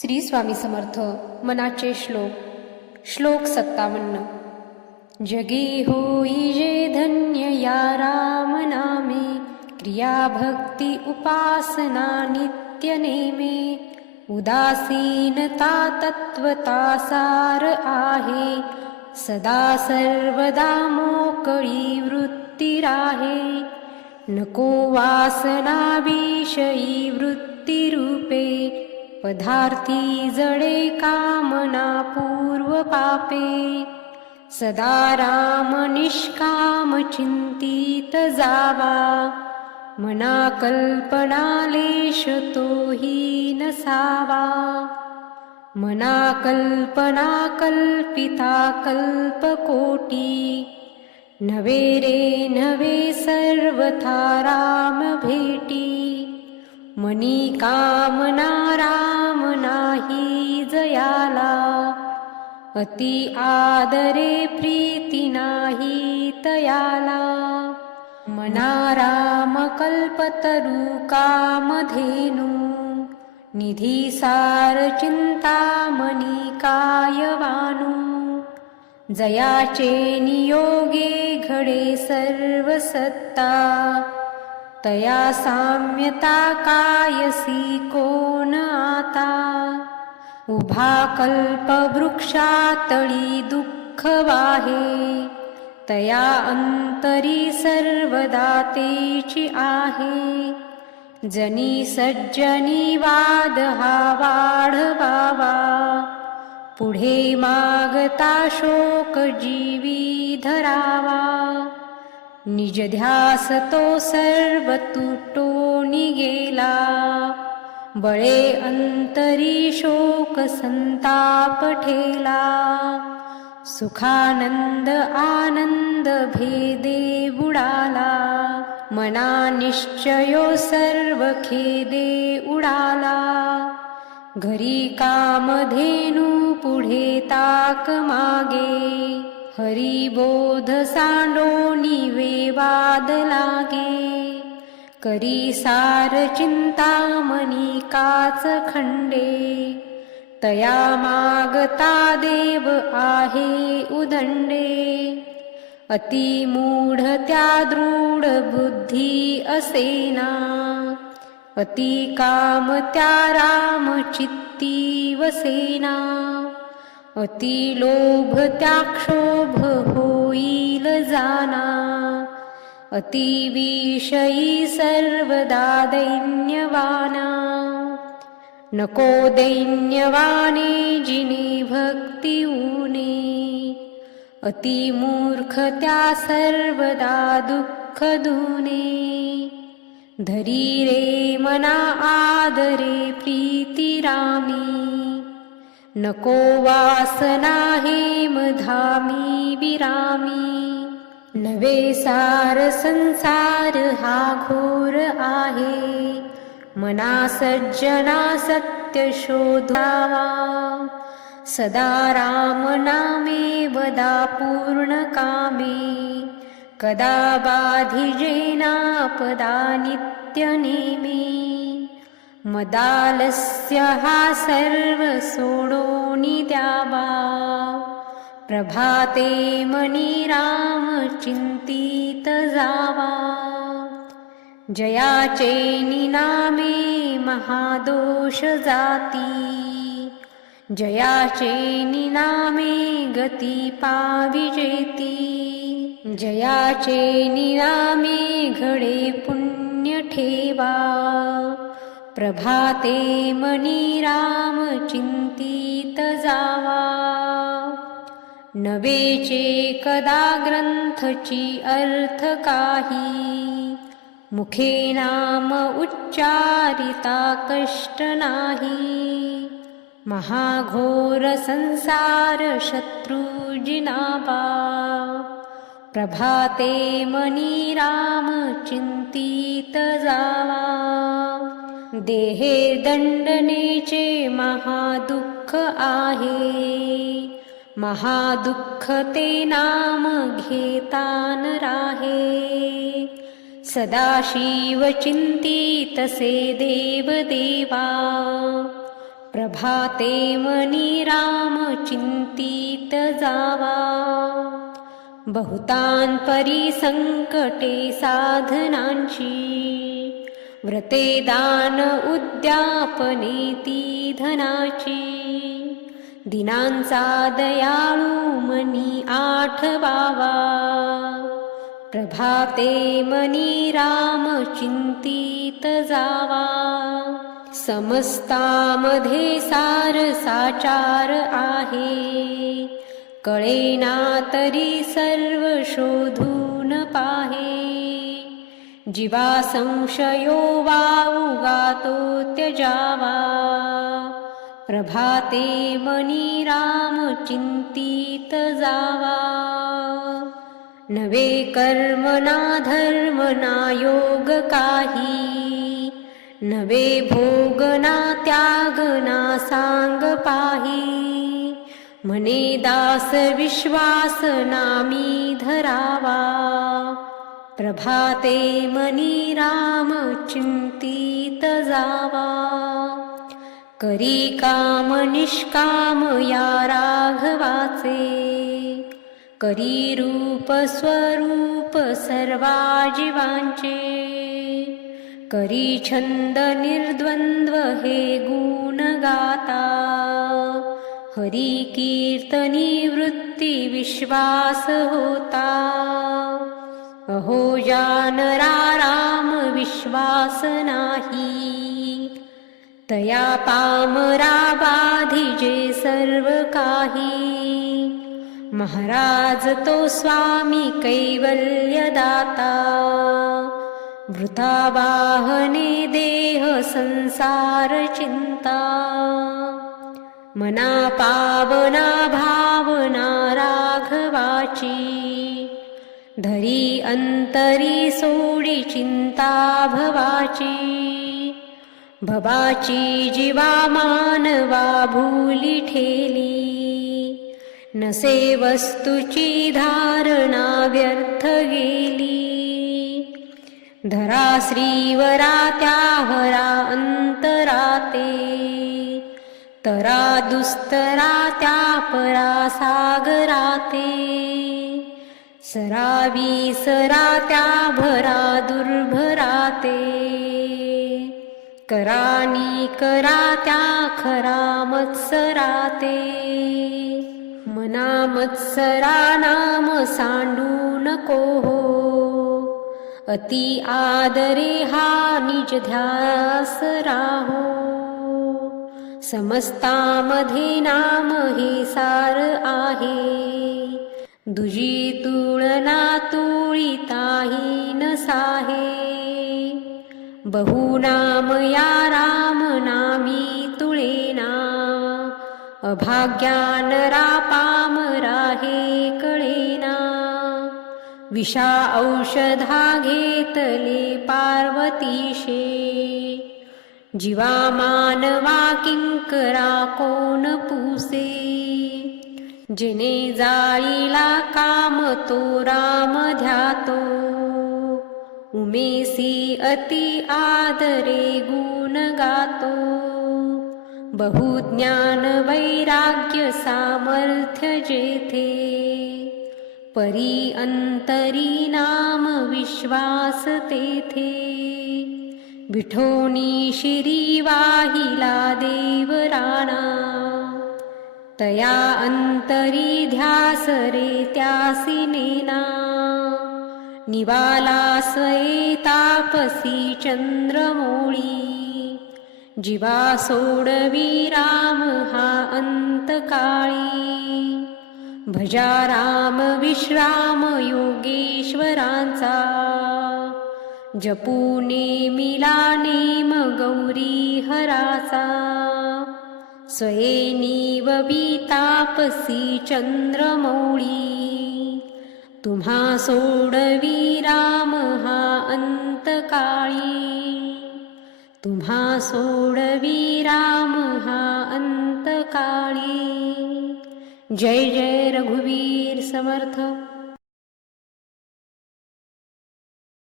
श्री स्वामी समर्थ मनाचे श्लोक श्लोक सत्तावन्न. जगे होई जे धन्य या राम नामे क्रिया भक्ती उपासना नित्य नेमे. उदासीनता तत्वता सार आहे सदा सर्वदा मोकळी वृत्ती राहे. नको वासना विषयी वृत्ती रूपे पदार्थी जडे कामना पूर्व पापे. सदा राम निष्काम चिंतित जावा. मना कल्पना लेश तोही नसावा मना कल्पना कल्पिता कल्पकोटी नवे रे नवे सर्वथा राम भेटी. मनी कामना राम नाही जयाला. अति आदरे प्रीती नाही तयाला. मना राम कल्पतरू कामधेनू निधी सार चिंता मनी जयाचे नियोगे घडे सर्व सत्ता तया साम्यता कायसी कोण आता? उभा कल्पवृक्षातळी दुःख वाहे तया अंतरी सर्वदा तेची आहे. जनी सज्जनी वाद हा वाढवावा पुढे मागता शोक जीवी धरावा. निज ध्यास तो सर्व तुटो गेला बळे अंतरी शोक संताप ठेला सुखानंद आनंद भेदे बुडाला मना निश्चयो सर्व खेदे उडाला। घरी कामधेनू पुढे ताक मागे हरिबोध सांडोनी वेवाद लागे. करी सार चिंतामणी काच खंडे. तया मागता देव आहे उदंडे. अति मूढ त्या दृढ बुद्धी असेना. अति काम त्या राम चित्ती वसेना. अति लोभ त्या क्षोभ होईल जाना. अति विषयी सर्वदा दैन्यवाना. नको दैन्यवाने जिने भक्ती ऊने. अति मूर्ख त्या सर्वदा दुःख धुने. धरी रे मना आदरे प्रीती रामी नको वासना हे मधामी विरामी। संसार हा घोर आहे। मना सज्जना सत्य शोधावा सदा राम नामे वदा पूर्ण कामे। कदा बाधिजेनापदा नित्यनेमी मदालस्य हा सर्व सोडोनि द्यावा प्रभाते मनी राम चिंतित जावा. जयाचे निनामे महादोष जाती. जयाचे निनामे गती पाविजेती जयाचे निनामे घडे पुण्य ठेवा. प्रभाते मनीराम चिन्तितजावा न वेचे कदा ग्रन्थचि मुखे नाम उच्चारिता कष्ट नाही। महाघोरसंसारशत्रुजिनापा प्रभाते मणिराम चिन्तितजावा देहे दंडनेचे महादुःख आहे. महादुःख ते नाम घेतान राहे. सदाशिव चिंतित से देव देवा. प्रभाते मनी राम चिंतित जावा. बहुतान परी संकटे साधनांची व्रते दान उद्यापनेती धनाची। दिनांचा दयाळू मनी आठवावा प्रभाते मनी राम चिंतित जावा। समस्तामध्ये सार साचार आहे। कळेना तरी सर्व शोधून पाहे। जीवा संशयो वाउगातो त्यजावा। प्रभाते मनी राम चिंतित जावा। नवे कर्म ना धर्म ना योग काही। नवे भोग ना त्याग ना सांग पाही। मने दास विश्वास नामी धरावा। प्रभाते मनी राम चिंतित जावा करी काम निष्काम या राघवाचे। करी रूप स्वरूप सर्वा जीवांचे करी छंद निर्द्वंद्व हे गुण गाता हरी कीर्तनी वृत्ती विश्वास होता अहो जानरा राम विश्वास नाही. तया पामरा बाधिजे सर्व काही. महाराज तो स्वामी कैवल्यदाता. वृथा वाहने देह संसार चिंता. मना पावना भावना धरी अंतरी सोडी चिंता भवाची भवाची जीवा मानवा भूली ठेली. नसे वस्तूची धारणा व्यर्थ गेली. धरा श्रीवरा त्या हरा अंतराते तरा दुस्तरा त्या परा सागराते. सरावी सरा त्या भरा दुर्भराते करानी करा त्या खरा मत्सराते मना मत्सरा नाम सांडू नको हो. अति आदरे हा निज ध्यास राहो. समस्तामध्ये नाम हे सार आहे. दुजी तू बहुनाम या राम नामी तुळेना। अभाग्यान रापाम राहे कळेना। विषा औषधा घेतले पार्वतीशे। जीवा मानवा किंकरा कोण पुसे। जिने जाईला काम तो राम ध्यातो। उमेसी अति आदरे गुण गातो। बहुज्ञान वैराग्य सामर्थ्य जेथे। परी अंतरी नाम विश्वास तेथे। विठोनी शिरी वाहिला देव राणा। तया अंतरी ध्यास रे त्यासी नेना निवाला तापसी चंद्रमोळी। जीवा सोडवी राम हा अंतकाळी। भजा राम विश्राम योगेश्वरांचा। जपूने मिला नेम गौरी हराचा स्वयेनी तापसी चंद्रमौळी। तुम्हा सोडवी राम हा अंतकाळी. तुम्हा सोडवी राम हा अंतकाळी. जय जय रघुवीर समर्थ.